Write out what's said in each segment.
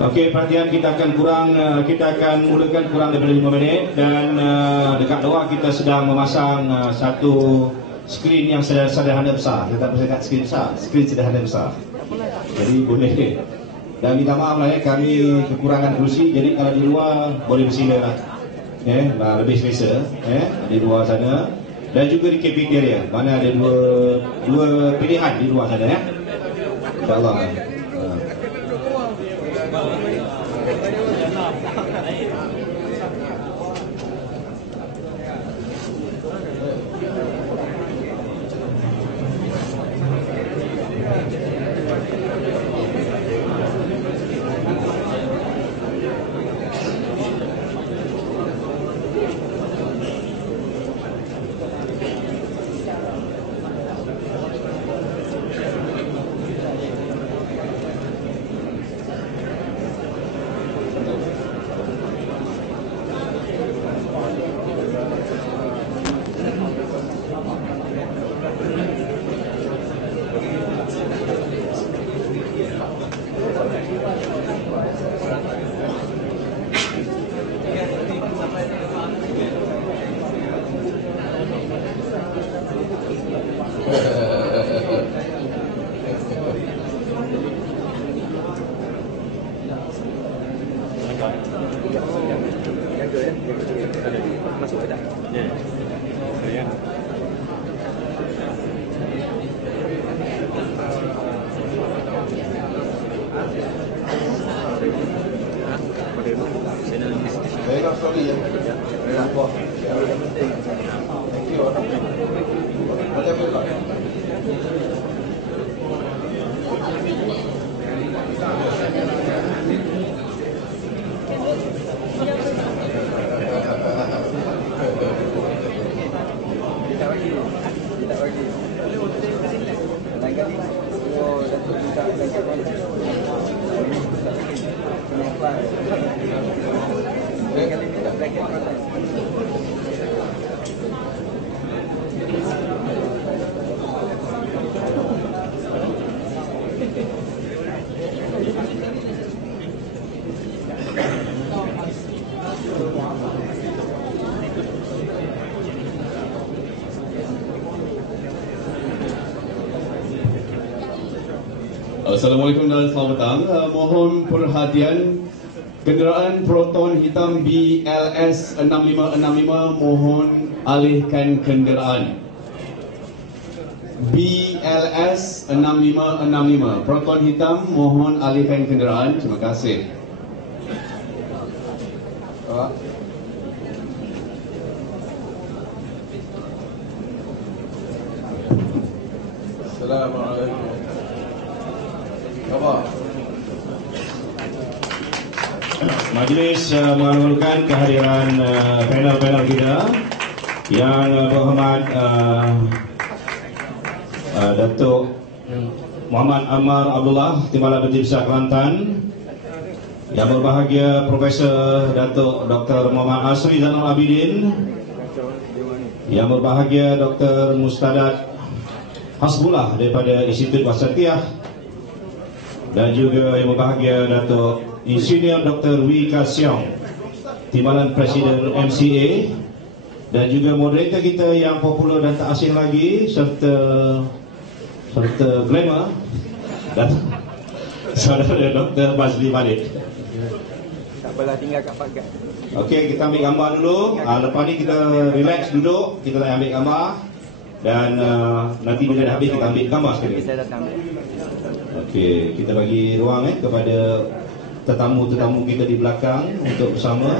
Okey, perhatian, kita akan mulakan kurang daripada 5 minit dan dekat luar kita sedang memasang satu skrin yang sederhana besar. Kita tak perlu dekat skrin besar, skrin sederhana besar. Jadi boleh. Dan minta maaf lah kami kekurangan kerusi, jadi kalau di luar boleh bersila lah. Lebih selesa di luar sana dan juga di cafeteria. Mana ada dua pilihan di luar sana InsyaAllah. Assalamualaikum dan selamat datang. Mohon perhatian, kenderaan Proton hitam BLS 6565 mohon alihkan kenderaan. BLS 6565 Proton hitam mohon alihkan kenderaan. Terima kasih. Assalamualaikum. Khabar? Majlis mengalu-alukan kehadiran panel-panel kita yang berhormat Datuk Muhammad Ammar Abdullah, Timbalan Beti Besar Kelantan, yang berbahagia Profesor Datuk Dr. Muhammad Asri Zainal Abidin, yang berbahagia Dr. Mustadat Hasbullah daripada Institut Wasatiyah, dan juga yang berbahagia Datuk Insinyur Dr. Wee Ka Siong, Timbalan Presiden MCA, dan juga moderator kita yang popular dan tak asing lagi serta glamour dan saudara Dr. Bazli Malik. Tak apalah, tinggal kat pagar. Okey, kita ambil gambar dulu. Lepas ni kita relax duduk, kita nak ambil gambar, dan nanti bila dah habis kita ambil gambar sekali. Kita datang. Okey, kita bagi ruang kepada tetamu-tetamu kita di belakang untuk bersama.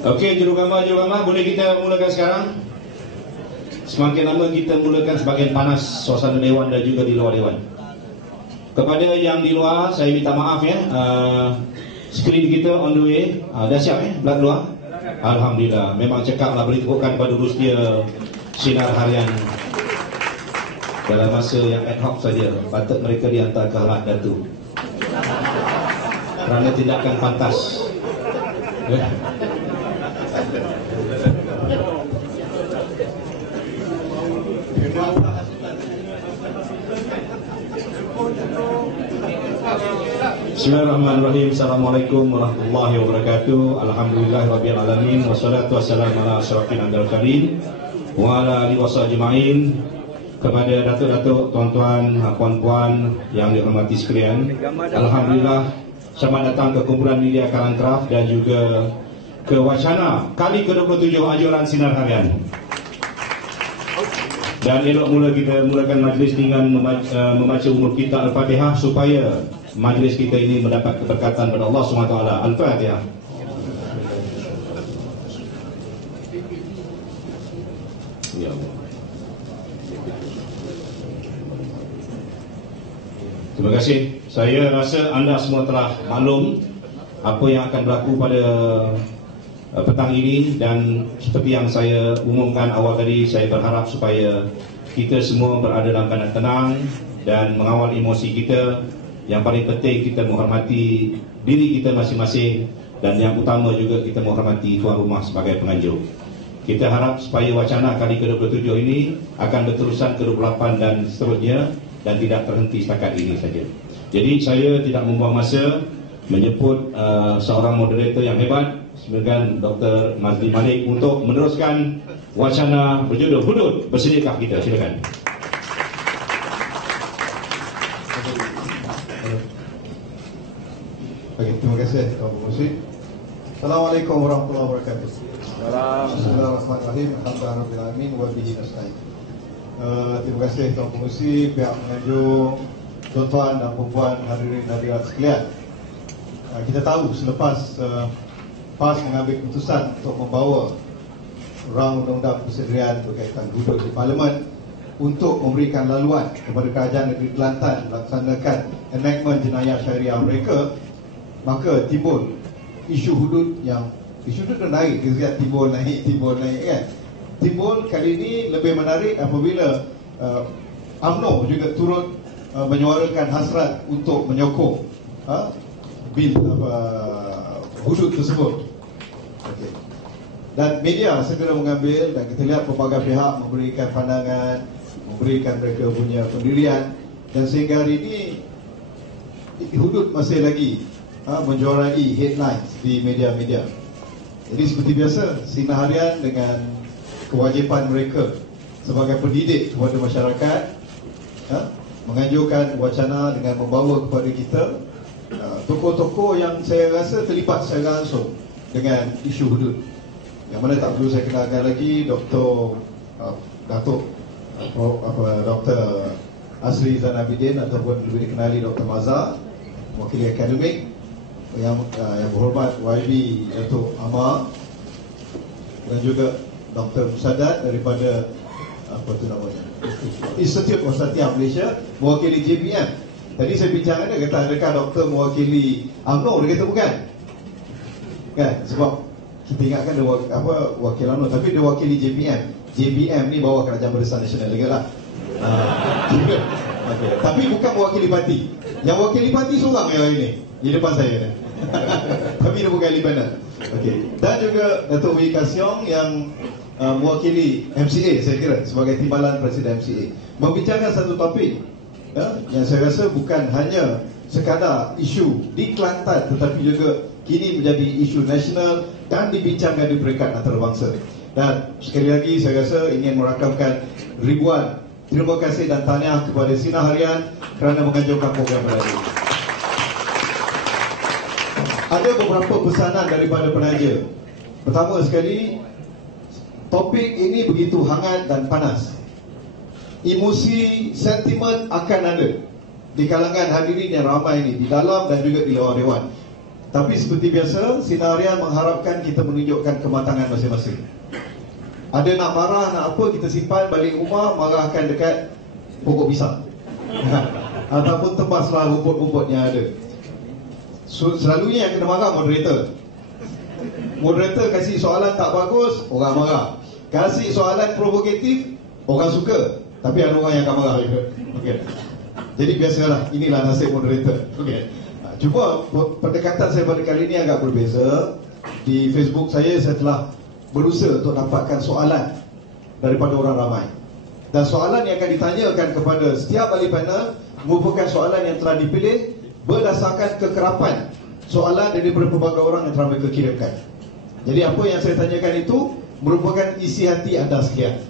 Okey, jurugambar boleh kita mulakan sekarang. Semakin lama kita mulakan semakin panas suasana dewan dan juga di luar dewan. Kepada yang di luar, saya minta maaf ya. Skrin kita on the way. Dah siap belak luar. Alhamdulillah. Memang cekaplah, boleh tepukkan pada Rustia sinar harian dalam masa yang ad hoc saja. Patut mereka dihantar ke Halat Datu kerana tindakan pantas. Bismillahirrahmanirrahim. Assalamualaikum warahmatullahi wabarakatuh. Alhamdulillahirabbil alamin, wassalatu wassalamu ala asyrafil anbiya'i wal mursalin wa ala alihi wasajmain. Kepada datuk-datuk, tuan-tuan, puan-puan yang dihormati sekalian, alhamdulillah selamat datang ke kumpulan media Karangkraf dan juga ke wacana kali ke-27 anjuran sinar harian. Dan elok mula kita mulakan majlis dengan membaca umur kita Al-Fatihah supaya majlis kita ini mendapat keberkatan pada Allah SWT. Al-Fatihah. Ya Allah. Terima kasih. Saya rasa anda semua telah maklum apa yang akan berlaku pada petang ini, dan seperti yang saya umumkan awal tadi, saya berharap supaya kita semua berada dalam keadaan tenang dan mengawal emosi kita. Yang paling penting kita menghormati diri kita masing-masing, dan yang utama juga kita menghormati tuan rumah sebagai penganjur. Kita harap supaya wacana kali ke-27 ini akan berterusan ke-28 dan seterusnya, dan tidak terhenti setakat ini saja. Jadi saya tidak membuang masa menjemput seorang moderator yang hebat, semoga Dr. Bazli Malik, untuk meneruskan wacana berjudul Hudud Bersediakah Kita. Silakan. Baik, terima kasih Tuan Pengerusi. Assalamualaikum warahmatullahi wabarakatuh. Bismillahirrahmanirrahim. Alhamdulillahirabbil alamin wa bihi nasta'in. Terima kasih Tuan Pengerusi, pihak penganjur, tuan-tuan dan puan-puan, hadirin hadirat sekalian. Kita tahu selepas PAS mengambil keputusan untuk membawa rang undang-undang persediaan berkaitan hudud di Parlimen untuk memberikan laluan kepada Kerajaan Negeri Kelantan melaksanakan enactment jenayah syariah mereka, maka timbul isu hudud dah naik, keziat timbul naik kan. Timbul kali ini lebih menarik apabila UMNO juga turut menyuarakan hasrat untuk menyokong bil hudud tersebut. Okay. Dan media segera mengambil, dan kita lihat pelbagai pihak memberikan pandangan, memberikan mereka punya pendirian, dan sehingga hari ini hudud masih lagi menjuarai headlines di media-media. Jadi seperti biasa, sinar harian dengan kewajipan mereka sebagai pendidik kepada masyarakat, menganjurkan wacana dengan membawa kepada kita tokoh-tokoh yang saya rasa terlibat secara langsung dengan isu hudud. yang mana tak perlu saya kenalkan lagi, Datuk Dr. Asri Zain Abidin ataupun lebih dikenali Dr. Mazhar, mewakili akademik, yang berhormat YB Datuk Amar, dan juga Dr. Musadat daripada Institut Wasatiyah Malaysia, mewakili JPM. Tadi saya bincang dia kata adakah doktor mewakili UMNO, dia kata bukan. Kan? Sebab kita ingatkan dia wakil UMNO, tapi dia wakili JPM. JPM ni bawah Kerajaan Barisan Nasional juga lah. Okay. Tapi bukan mewakili parti. Yang wakili parti seorang yang ini di depan saya ni. Tapi dia bukan independent. Okay. Dan juga Datuk Wee Ka Siong yang mewakili MCA, saya kira sebagai timbalan Presiden MCA, membincangkan satu topik yang saya rasa bukan hanya sekadar isu di Kelantan, tetapi juga kini menjadi isu nasional dan dibincangkan di peringkat antarabangsa. Dan sekali lagi saya rasa ingin merakamkan ribuan terima kasih dan tahniah kepada Sinar Harian kerana menganjurkan program ini. Ada beberapa pesanan daripada penaja. Pertama sekali, topik ini begitu hangat dan panas. Emosi, sentimen akan ada di kalangan hadirin yang ramai ini, di dalam dan juga di luar dewan. Tapi seperti biasa, Sinar Harian mengharapkan kita menunjukkan kematangan masing-masing. Ada nak marah, nak apa, kita simpan balik rumah, marahkan dekat pokok pisang. Ataupun tebaslah rumput-rumput yang ada. Selalunya yang kena marah moderator. Moderator kasih soalan tak bagus, orang marah. Kasih soalan provokatif, orang suka. Tapi ada orang yang akan marah juga. Okay. Jadi biasalah, inilah nasib moderator. Okay. Cuma pendekatan saya pada kali ini agak berbeza. Di Facebook saya telah berusaha untuk dapatkan soalan daripada orang ramai. Dan soalan yang akan ditanyakan kepada setiap ahli panel merupakan soalan yang telah dipilih berdasarkan kekerapan soalan daripada pelbagai orang yang telah mereka kirimkan. Jadi apa yang saya tanyakan itu merupakan isi hati anda sekalian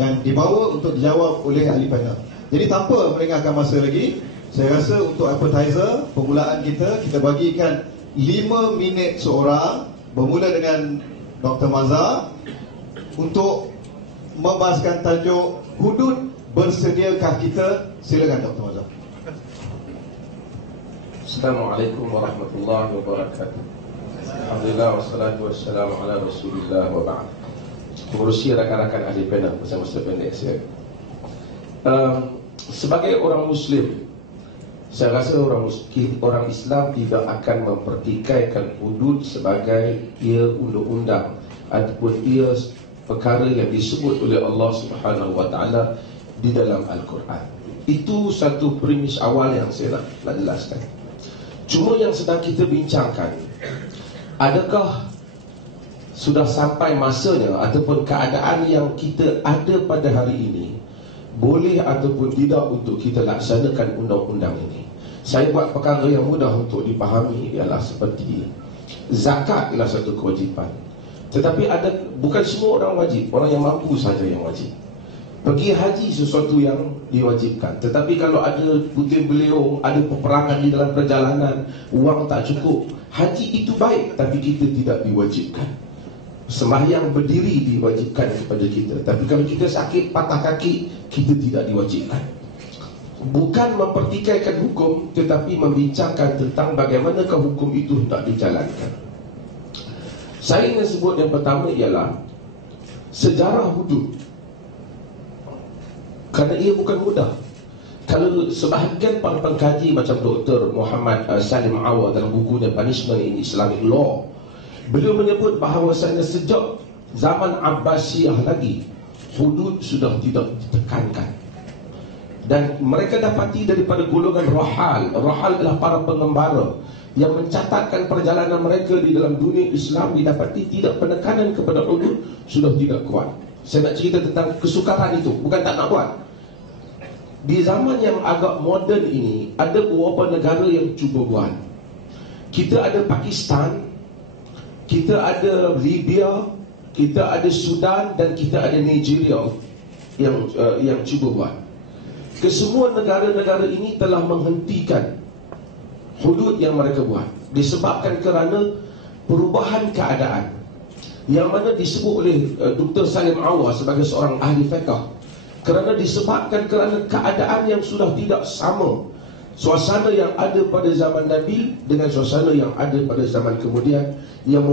yang dibawa untuk dijawab oleh ahli panel. Jadi tanpa melengahkan masa lagi, saya rasa untuk appetizer permulaan kita bagikan 5 minit seorang, bermula dengan Dr. Mazhar untuk membahaskan tajuk hudud bersediakah kita. Silakan Dr. Mazhar. Assalamualaikum warahmatullahi wabarakatuh. Alhamdulillah wassalatu wassalamu ala Rasulillah wa ba'd. Mengurusi rakan-rakan ahli panel masa-masa pendek saya. Sebagai orang Muslim, saya rasa orang Islam tidak akan mempertikaikan hudud sebagai ia undang-undang ataupun ia perkara yang disebut oleh Allah Subhanahu wa taala di dalam Al-Quran. Itu satu premis awal yang saya nak jelaskan. Cuma yang sedang kita bincangkan, adakah sudah sampai masanya ataupun keadaan yang kita ada pada hari ini boleh ataupun tidak untuk kita laksanakan undang-undang ini? Saya buat perkara yang mudah untuk dipahami ialah seperti zakat ialah satu kewajipan. Tetapi ada, bukan semua orang wajib, orang yang mampu saja yang wajib. Pergi haji sesuatu yang diwajibkan. Tetapi kalau ada puting beliung, ada peperangan di dalam perjalanan, wang tak cukup, haji itu baik tapi kita tidak diwajibkan. Sembahyang berdiri diwajibkan kepada kita, tapi kalau kita sakit patah kaki, kita tidak diwajibkan. Bukan mempertikaikan hukum, tetapi membincangkan tentang bagaimanakah hukum itu hendak dijalankan. Saya ingin sebut yang pertama ialah sejarah hudud. Kerana ia bukan mudah. Kalau sebahagian para pengkaji macam Dr. Muhammad Salim Awar dalam bukunya Punishment in Islamic Law, beliau menyebut bahawasanya sejak zaman Abbasiyah lagi, hudud sudah tidak ditekankan. Dan mereka dapati daripada golongan Rahal. Rahal adalah para pengembara yang mencatatkan perjalanan mereka di dalam dunia Islam, didapati tidak penekanan kepada hudud sudah tidak kuat. Saya nak cerita tentang kesukaran itu, bukan tak nak buat. Di zaman yang agak moden ini, ada beberapa negara yang cuba buat. Kita ada Pakistan, kita ada Libya, kita ada Sudan dan kita ada Nigeria yang cuba buat. Kesemua negara-negara ini telah menghentikan hudud yang mereka buat disebabkan kerana perubahan keadaan. yang mana disebut oleh Dr. Salim Awar sebagai seorang ahli fiqh, kerana disebabkan kerana keadaan yang sudah tidak sama, suasana yang ada pada zaman Nabi dengan suasana yang ada pada zaman kemudian, yang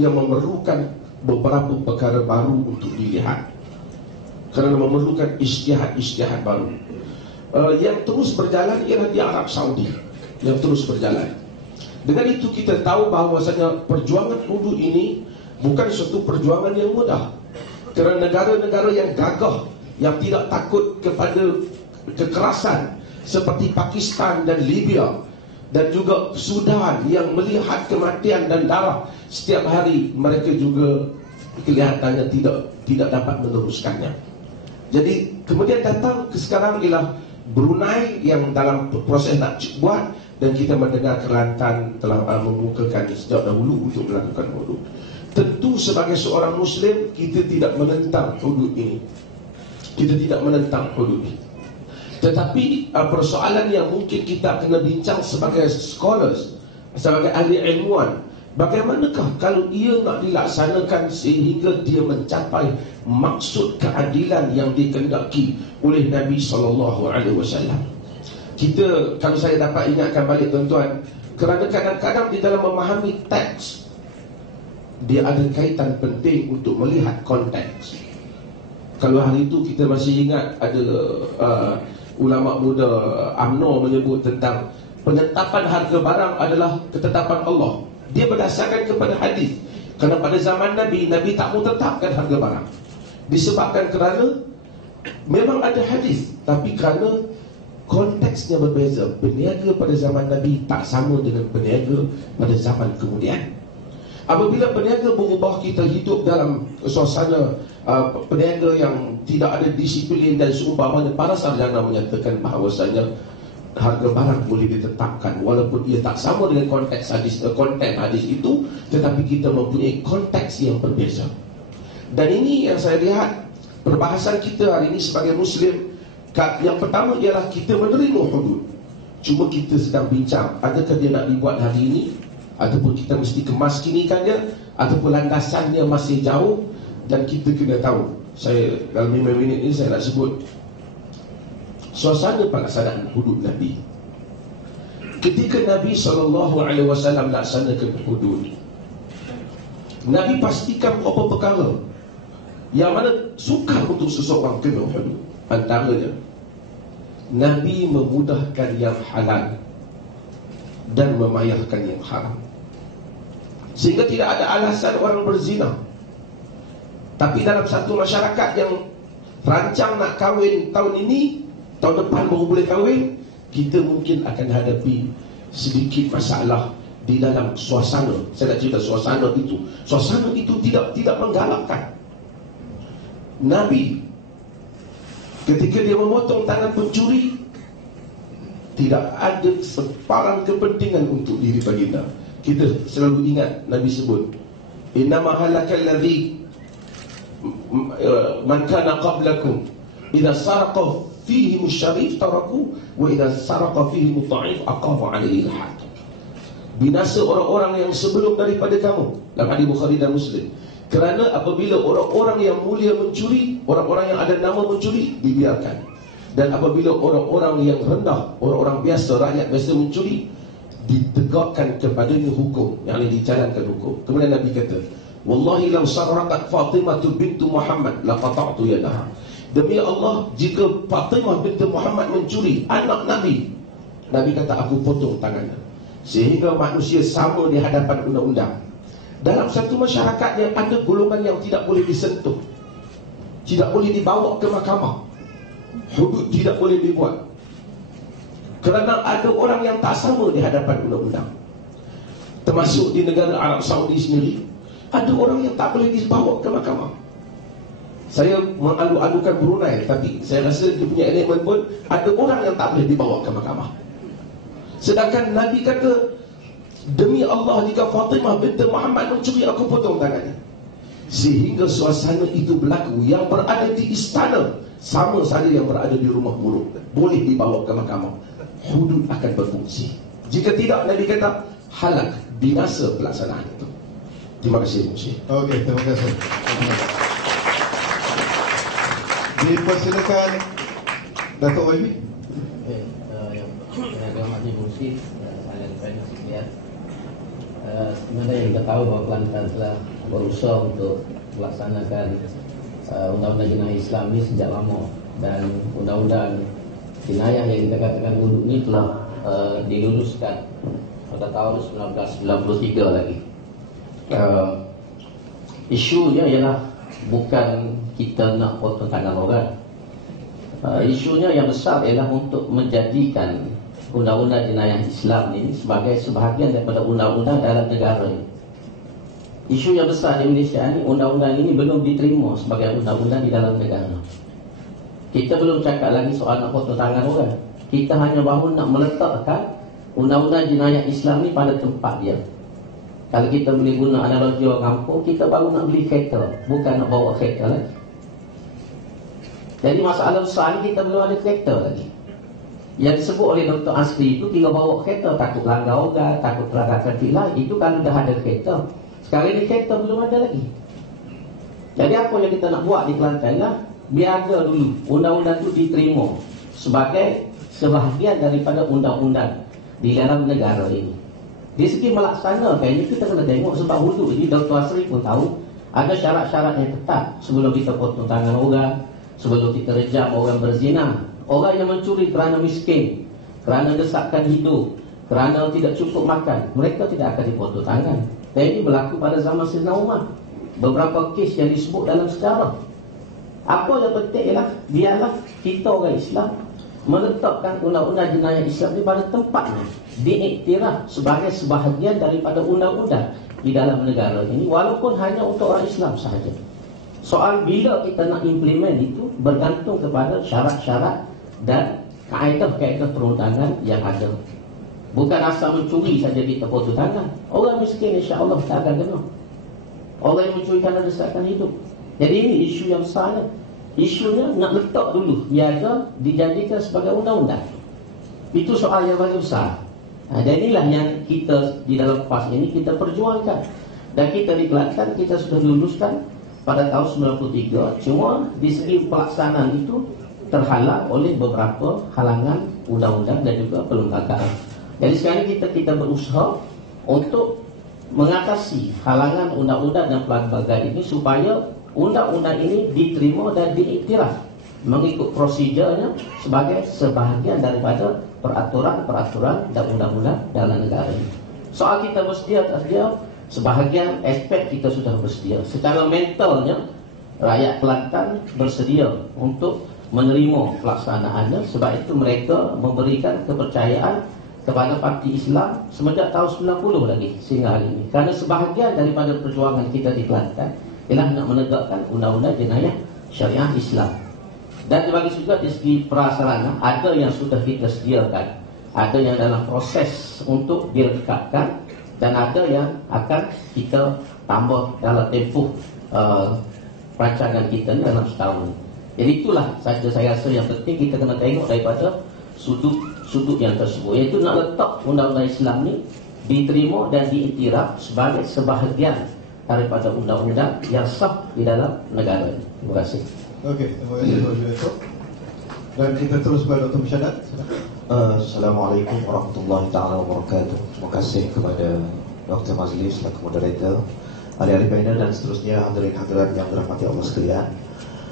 memerlukan beberapa perkara baru untuk dilihat, kerana memerlukan ijtihad baru. Yang terus berjalan ialah di Arab Saudi, yang terus berjalan. Dengan itu kita tahu bahawasanya perjuangan hudud ini bukan suatu perjuangan yang mudah, kerana negara-negara yang gagah, yang tidak takut kepada kekerasan seperti Pakistan dan Libya, dan juga Sudan yang melihat kematian dan darah setiap hari, mereka juga kelihatannya tidak dapat meneruskannya. Jadi kemudian datang ke sekarang ialah Brunei yang dalam proses nak buat, dan kita mendengar Kelantan telah mengukakan sejak dahulu untuk melakukan hudud. Tentu sebagai seorang Muslim, kita tidak menentang hudud ini. Kita tidak menentang hudud ini. Tetapi persoalan yang mungkin kita kena bincang sebagai scholars, sebagai ahli ilmuwan, bagaimanakah kalau ia nak dilaksanakan sehingga dia mencapai maksud keadilan yang dikehendaki oleh Nabi SAW. Kita, kalau saya dapat ingatkan balik tuan-tuan, kerana kadang-kadang di dalam memahami teks, dia ada kaitan penting untuk melihat konteks. Kalau hari itu kita masih ingat ada ulama muda UMNO menyebut tentang penetapan harga barang adalah ketetapan Allah. Dia berdasarkan kepada hadis. Kerana pada zaman Nabi tak mau tetapkan harga barang, disebabkan kerana memang ada hadis, tapi kerana konteksnya berbeza. Peniaga pada zaman Nabi tak sama dengan peniaga pada zaman kemudian. Apabila peniaga berubah, kita hidup dalam suasana peniaga yang tidak ada disiplin dan seumpamanya. Para sarjana menyatakan bahawasanya harga barang boleh ditetapkan walaupun ia tak sama dengan konteks hadis, konten hadis itu, tetapi kita mempunyai konteks yang berbeza. Dan ini yang saya lihat perbahasan kita hari ini sebagai Muslim. Yang pertama ialah kita menerima hudud. Cuma kita sedang bincang, adakah dia nak dibuat hari ini, ataupun kita mesti kemaskinikan dia, ataupun landasannya masih jauh. Dan kita kena tahu, saya dalam 5 minit ini saya nak sebut suasana pelaksanaan hudud Nabi. Ketika Nabi SAW laksanakan hudud, Nabi pastikan beberapa perkara yang mana sukar untuk seseorang kena hudud. Antaranya, Nabi memudahkan yang halal dan memayahkan yang haram, sehingga tidak ada alasan orang berzina. Tapi dalam satu masyarakat yang rancang nak kahwin tahun ini, tahun depan baru boleh kahwin, kita mungkin akan hadapi sedikit masalah di dalam suasana. Saya nak cerita suasana itu. Suasana itu tidak menggalakkan. Nabi ketika dia memotong tangan pencuri, tidak ada separang kepentingan untuk diri baginda. Kita selalu ingat Nabi sebut, innama halakal ladzi man kana qablakum idza saraqa fihi musyarif taraku wa idza saraqa fihi mudha'if aqamu alaihi al-had. Binasa orang-orang yang sebelum daripada kamu, dalam hadis Bukhari dan Muslim, kerana apabila orang-orang yang mulia mencuri, orang-orang yang ada nama mencuri, dibiarkan. Dan apabila orang-orang yang rendah, orang-orang biasa, rakyat biasa mencuri, ditegakkan kepadanya hukum, yang ini dijalankan hukum. Kemudian Nabi kata, wallahi law saraqat Fatimah bintu Muhammad laqata'tu yadaha. Demi Allah, jika Fatimah bintu Muhammad mencuri, anak Nabi, Nabi kata aku potong tangannya. Sehingga manusia sama di hadapan undang-undang. Dalam satu masyarakat yang ada golongan yang tidak boleh disentuh, tidak boleh dibawa ke mahkamah, hudud tidak boleh dibuat, kerana ada orang yang tak sama di hadapan undang-undang. Termasuk di negara Arab Saudi sendiri, ada orang yang tak boleh dibawa ke mahkamah. Saya mengalu-alukan Brunei, tapi saya rasa dia punya elemen pun, ada orang yang tak boleh dibawa ke mahkamah. Sedangkan Nabi kata, demi Allah, jika Fatimah binti Muhammad mencuri, aku potong tangannya. Sehingga suasana itu berlaku. Yang berada di istana sama saja yang berada di rumah buruh, boleh dibawa ke mahkamah. Hudud akan berfungsi. Jika tidak, Nabi kata halak, binasa pelaksanaan itu. Terima kasih, Musik. Okey, terima kasih. Dipersilakan Datuk Waibi. Yang dihormati Musik, saya Dependent sekalian. Sebenarnya yang kita tahu bahawa Kelantan telah berusaha untuk melaksanakan undang-undang jenayah Islam ini sejak lama, dan undang-undang jenayah yang kita katakan hudud ini telah diluluskan pada tahun 1993 lagi. Isunya ialah bukan kita nak potong tangan orang. Isunya yang besar ialah untuk menjadikan undang-undang jenayah Islam ini sebagai sebahagian daripada undang-undang dalam negara ini. Isu yang besar di Malaysia ini, undang-undang ini belum diterima sebagai undang-undang di dalam negara. Kita belum cakap lagi soal nak potong tangan orang. Kita hanya baru nak meletakkan undang-undang jenayah Islam ini pada tempat dia. Kalau kita boleh guna analogi orang kampung, kita baru nak beli kereta, bukan nak bawa kereta lagi. Jadi masalah besar ni kita belum ada kereta lagi. Yang disebut oleh Dr. Asri itu kita bawa kereta, takut langgar orang, takut terlalu tertilang. Itu kalau dah ada kereta. Sekarang ni kereta belum ada lagi. Jadi apa yang kita nak buat di Kelantan lah, biar ada dulu undang-undang itu diterima sebagai sebahagian daripada undang-undang di dalam negara ini. Di segi melaksanakan ini kita kena tengok, sebab hudud ini Dr. Asri pun tahu ada syarat-syarat yang ketat sebelum kita potong tangan orang, sebelum kita rejam orang berzina, orang yang mencuri kerana miskin, kerana desakkan hidup, kerana tidak cukup makan, mereka tidak akan dipotong tangan. Dan ini berlaku pada zaman Sayyidina Umar. Beberapa kes yang disebut dalam sejarah. Apa yang penting ialah biarlah kita orang Islam meletakkan undang-undang jenayah Islam ini pada tempatnya, diiktiraf sebagai sebahagian daripada undang-undang di dalam negara ini, walaupun hanya untuk orang Islam sahaja. Soal bila kita nak implement itu bergantung kepada syarat-syarat dan kaedah-kaedah perundangan yang ada. Bukan asal mencuri saja kita potong tangan. Orang miskin insya-Allah tak akan kena. Orang yang mencuri kerana desakkan hidup. Jadi ini isu yang besar. Isunya nak letak dulu, biar dijadikan sebagai undang-undang. Itu soal yang paling besar. Dan inilah yang kita di dalam PAS ini kita perjuangkan. Dan kita di Kelantan kita sudah luluskan pada tahun 93. Cuma di segi pelaksanaan itu terhalang oleh beberapa halangan undang-undang dan juga perlembagaan. Jadi sekarang kita berusaha untuk mengatasi halangan undang-undang dan perlembagaan ini supaya undang-undang ini diterima dan diiktiraf mengikut prosedurnya sebagai sebahagian daripada peraturan-peraturan dan undang-undang dalam negara ini. Soal kita bersedia tak sedia, sebahagian aspek kita sudah bersedia. Secara mentalnya, rakyat Kelantan bersedia untuk menerima pelaksanaannya, sebab itu mereka memberikan kepercayaan kepada parti Islam semenjak tahun 90 lagi sehingga hari ini. Kerana sebahagian daripada perjuangan kita di Kelantan ialah nak menegakkan undang-undang jenayah syariah Islam. Dan dibagi juga di segi prasarana, ada yang sudah kita sediakan, ada yang dalam proses untuk dilengkapkan, dan ada yang akan kita tambah dalam tempoh rancangan kita dalam setahun. Jadi itulah saja saya rasa yang penting kita kena tengok daripada sudut yang tersebut, iaitu nak letak undang-undang Islam ni diterima dan diiktiraf sebagai sebahagian daripada undang-undang yang sah di dalam negara ini. Terima kasih. Okey, terima kasih Tuan Datuk. Dan kita terus kepada Dr. Musyadat. Assalamualaikum warahmatullahi taala wabarakatuh. Terima kasih kepada Dr. Mazli selaku moderator, ahli-ahli panel dan seterusnya, hadirin hadirat yang dirahmati Allah sekalian.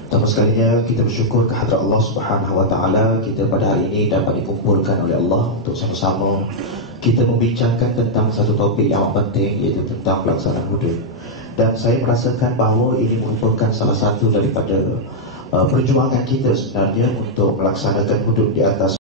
Pertama sekalinya kita bersyukur kehadrat Allah Subhanahu wa taala, kita pada hari ini dapat dikumpulkan oleh Allah untuk sama-sama kita membincangkan tentang satu topik yang amat penting, iaitu tentang pelaksanaan hudud. Dan saya merasakan bahawa ini merupakan salah satu daripada perjuangan kita sebenarnya untuk melaksanakan hudud di atas